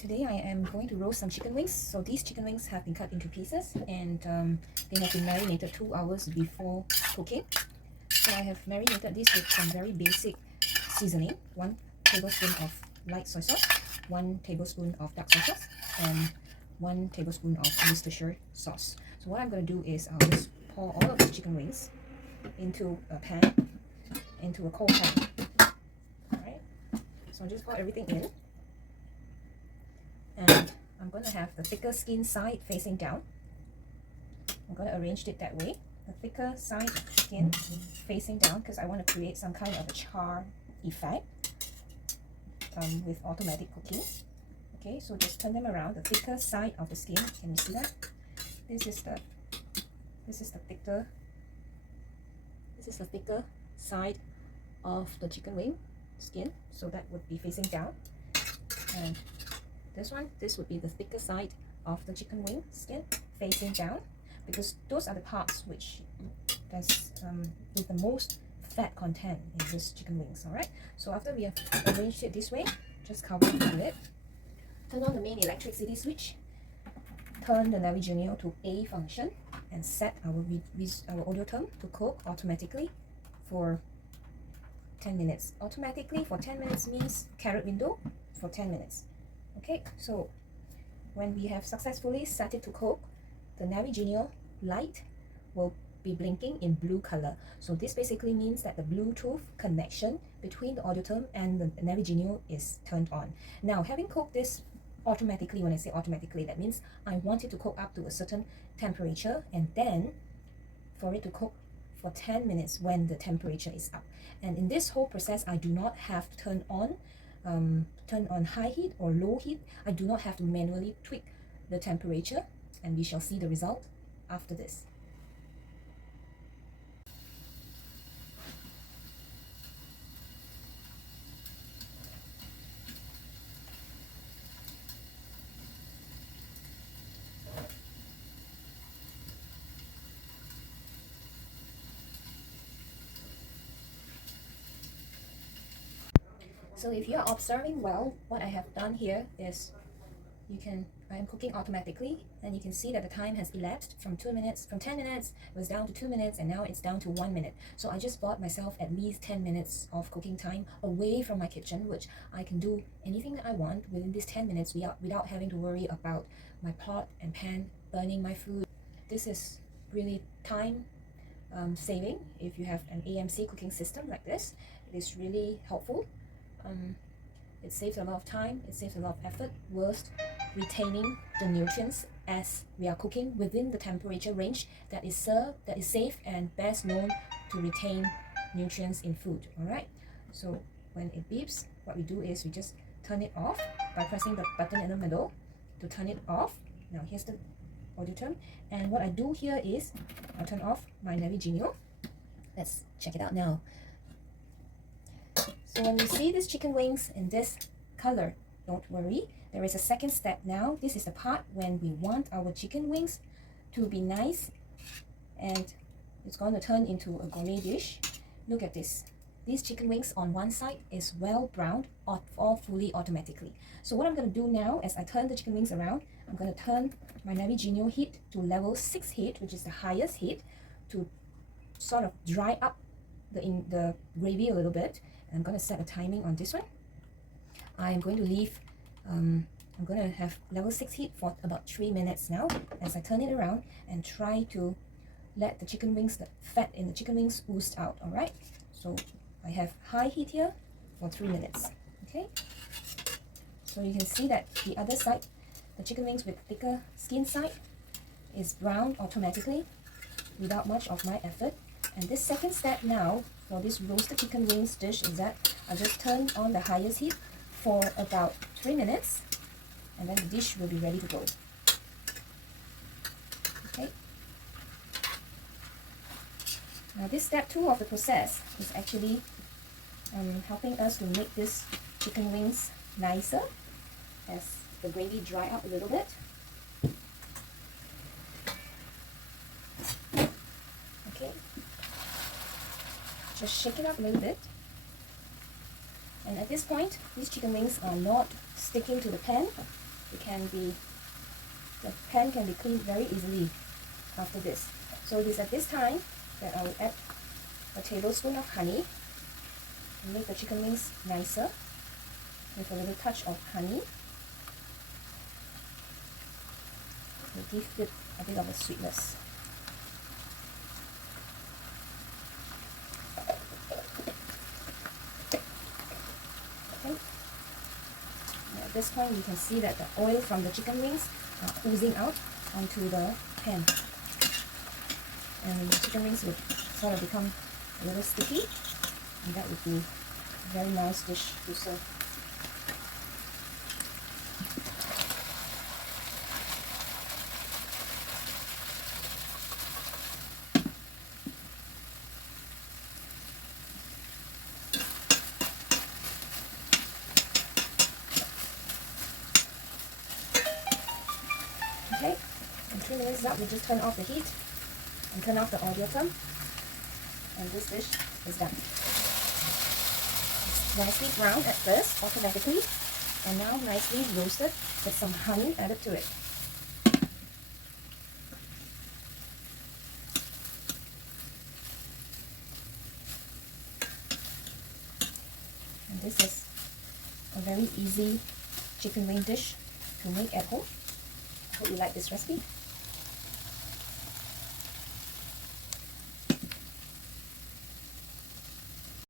Today I am going to roast some chicken wings. So these chicken wings have been cut into pieces and they have been marinated 2 hours before cooking. So I have marinated this with some very basic seasoning. 1 tablespoon of light soy sauce, 1 tablespoon of dark soy sauce, and 1 tablespoon of Worcestershire sauce. So what I'm going to do is I'll just pour all of these chicken wings into a pan, into a cold pan. Alright, so I'll just pour everything in. And I'm going to have the thicker skin side facing down. I'm going to arrange it that way. The thicker side skin facing down because I want to create some kind of a char effect with automatic cooking. Okay, so just turn them around. The thicker side of the skin. Can you see that? This is the thicker side of the chicken wing skin. So that would be facing down. And this would be the thicker side of the chicken wing skin facing down, because those are the parts which has with the most fat content in this chicken wings. All right, so after we have arranged it this way, just cover it with it. Turn on the main electricity switch, turn the Navigenio to A function, and set our Audiotherm to cook automatically for 10 minutes. Automatically for 10 minutes means carrot window for 10 minutes. Okay, so when we have successfully set it to cook, the Navigenio light will be blinking in blue color. So this basically means that the Bluetooth connection between the Audiotherm and the Navigenio is turned on. Now, having cooked this automatically, when I say automatically, that means I want it to cook up to a certain temperature, and then for it to cook for 10 minutes when the temperature is up. And in this whole process, I do not have to turn on high heat or low heat. I do not have to manually tweak the temperature, and we shall see the result after this. So if you are observing well, what I have done here is I am cooking automatically, and you can see that the time has elapsed from 10 minutes, it was down to 2 minutes, and now it's down to 1 minute. So I just bought myself at least 10 minutes of cooking time away from my kitchen, which I can do anything that I want within these 10 minutes without having to worry about my pot and pan burning my food. This is really time saving if you have an AMC cooking system like this. It is really helpful. It saves a lot of time, it saves a lot of effort, whilst retaining the nutrients as we are cooking within the temperature range that is safe and best known to retain nutrients in food. Alright, so when it beeps, what we do is we just turn it off by pressing the button in the middle to turn it off. Now here's the Audiotherm, and what I do here is I'll turn off my Navigenio. Let's check it out now. So when you see these chicken wings in this color, don't worry. There is a second step now. This is the part when we want our chicken wings to be nice, and it's going to turn into a gourmet dish. Look at this. These chicken wings on one side is well browned, all fully automatically. So what I'm going to do now, as I turn the chicken wings around, I'm going to turn my Navigenio heat to level 6 heat, which is the highest heat, to sort of dry up the gravy a little bit. I'm going to set a timing on this one. I'm going to leave, I'm going to have level 6 heat for about 3 minutes now as I turn it around and try to let the chicken wings, the fat in the chicken wings ooze out. Alright, so I have high heat here for 3 minutes. Okay, so you can see that the other side, the chicken wings with thicker skin side, is browned automatically without much of my effort. And this second step now for this roasted chicken wings dish is that I just turn on the highest heat for about 3 minutes, and then the dish will be ready to go. Okay. Now this step 2 of the process is actually helping us to make this chicken wings nicer as the gravy dry up a little bit. Okay. Just shake it up a little bit. And at this point, these chicken wings are not sticking to the pan. the pan can be cleaned very easily after this. So it is at this time that I will add a tablespoon of honey to make the chicken wings nicer, with a little touch of honey. To give it a bit of a sweetness. Okay. At this point, you can see that the oil from the chicken wings are oozing out onto the pan, and the chicken wings would sort of become a little sticky, and that would be a very nice dish to serve. Okay, and 3 minutes up, we just turn off the heat and turn off the Audiotherm, and this dish is done. It's nicely browned at first, automatically, and now nicely roasted with some honey added to it. And this is a very easy chicken wing dish to make at home. I hope you like this recipe.